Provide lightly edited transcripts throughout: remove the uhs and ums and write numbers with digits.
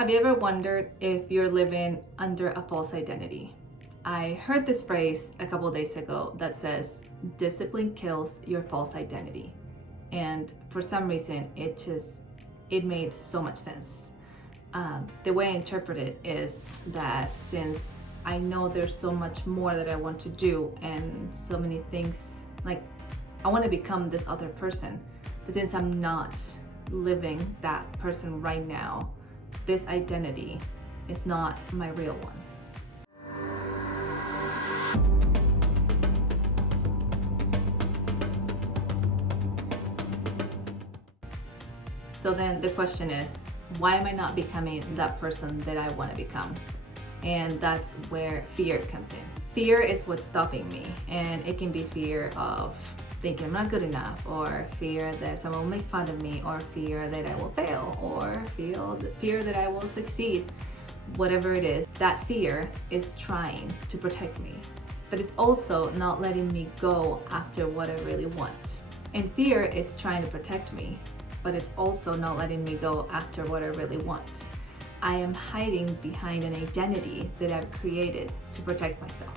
Have you ever wondered if you're living under a false identity? I heard this phrase a couple of days ago that says, discipline kills your false identity. And for some reason, it made so much sense. The way I interpret it is that since I know there's so much more that I want to do and so many things, like I want to become this other person, but since I'm not living that person right now, this identity is not my real one. So then the question is, why am I not becoming that person that I want to become? And that's where fear comes in. Fear is what's stopping me, and it can be fear of thinking I'm not good enough, or fear that someone will make fun of me, or fear that I will fail, or fear that I will succeed. Whatever it is, that fear is trying to protect me, but it's also not letting me go after what I really want. And fear is trying to protect me, but it's also not letting me go after what I really want. I am hiding behind an identity that I've created to protect myself.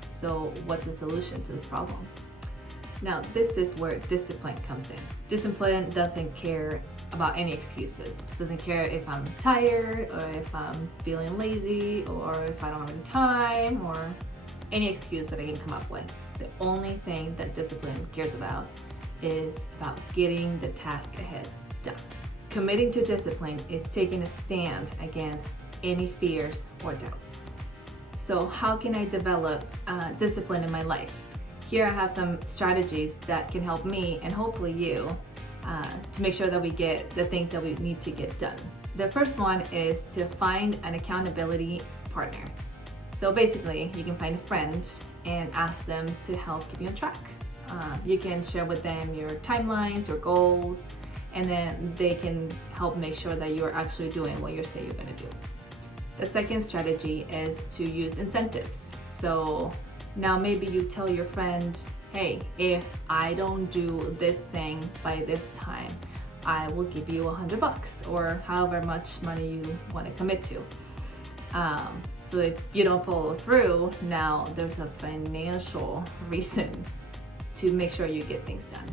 So what's the solution to this problem? Now, this is where discipline comes in. Discipline doesn't care about any excuses. Doesn't care if I'm tired, or if I'm feeling lazy, or if I don't have any time, or any excuse that I can come up with. The only thing that discipline cares about is about getting the task ahead done. Committing to discipline is taking a stand against any fears or doubts. So how can I develop discipline in my life? Here I have some strategies that can help me and hopefully you to make sure that we get the things that we need to get done. The first one is to find an accountability partner. So basically, you can find a friend and ask them to help keep you on track. You can share with them your timelines, your goals, and then they can help make sure that you're actually doing what you say you're going to do. The second strategy is to use incentives. So now maybe you tell your friend, hey, if I don't do this thing by this time, I will give you $100 or however much money you want to commit to. So if you don't follow through, now there's a financial reason to make sure you get things done.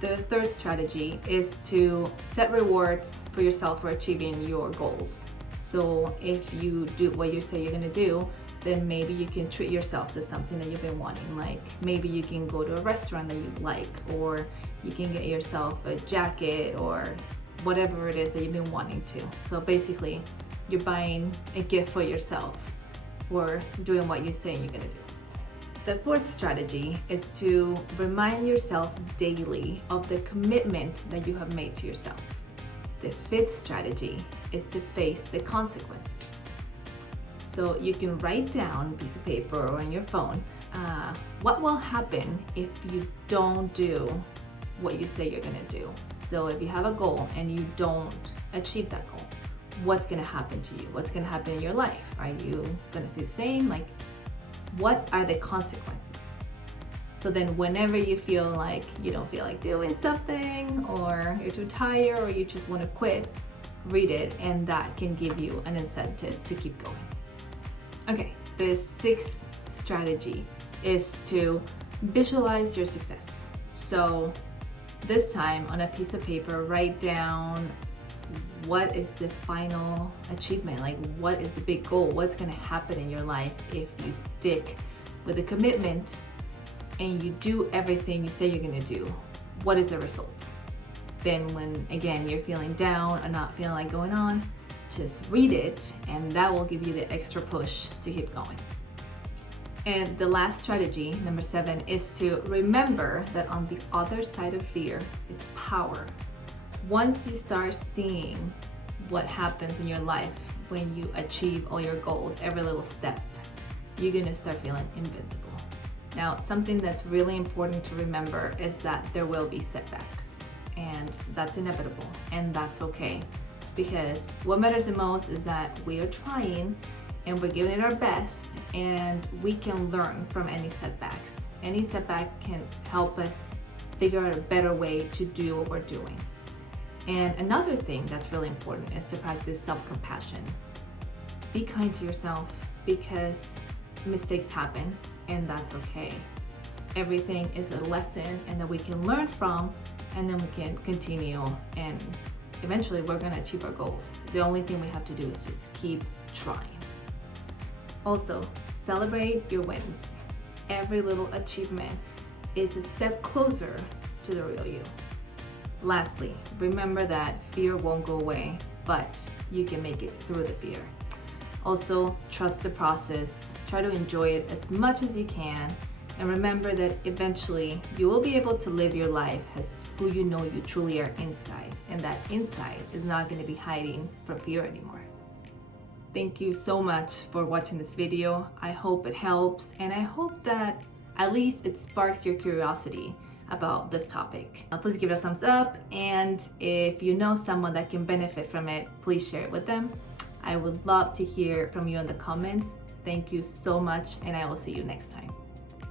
The third strategy is to set rewards for yourself for achieving your goals. So if you do what you say you're gonna do, then maybe you can treat yourself to something that you've been wanting. Like maybe you can go to a restaurant that you like, or you can get yourself a jacket, or whatever it is that you've been wanting to. So basically, you're buying a gift for yourself for doing what you say you're gonna do. The fourth strategy is to remind yourself daily of the commitment that you have made to yourself. The fifth strategy is to face the consequences. So you can write down on a piece of paper or on your phone, what will happen if you don't do what you say you're gonna do. So if you have a goal and you don't achieve that goal, what's gonna happen to you? What's gonna happen in your life? Are you gonna stay the same? Like, what are the consequences? So then whenever you feel like you don't feel like doing something, or you're too tired, or you just want to quit, read it, and that can give you an incentive to keep going. Okay, the sixth strategy is to visualize your success. So this time on a piece of paper, write down what is the final achievement, like what is the big goal, what's going to happen in your life if you stick with a commitment and you do everything you say you're going to do. What is the result? Then when again you're feeling down or not feeling like going on, just read it, and that will give you the extra push to keep going. And the last strategy, number 7, is to remember that on the other side of fear is power. Once you start seeing what happens in your life when you achieve all your goals, every little step, you're gonna start feeling invincible. Now, something that's really important to remember is that there will be setbacks, and that's inevitable, and that's okay. Because what matters the most is that we are trying and we're giving it our best, and we can learn from any setbacks. Any setback can help us figure out a better way to do what we're doing. And another thing that's really important is to practice self-compassion. Be kind to yourself because mistakes happen and that's okay. Everything is a lesson and that we can learn from, and then we can continue, and eventually we're gonna achieve our goals. The only thing we have to do is just keep trying. Also, celebrate your wins. Every little achievement is a step closer to the real you. Lastly, remember that fear won't go away, but you can make it through the fear. Also, trust the process. Try to enjoy it as much as you can. And remember that eventually you will be able to live your life as who you know you truly are inside. And that inside is not going to be hiding from fear anymore. Thank you so much for watching this video. I hope it helps, and I hope that at least it sparks your curiosity about this topic. Please give it a thumbs up, and if you know someone that can benefit from it, please share it with them. I would love to hear from you in the comments. Thank you so much, and I will see you next time.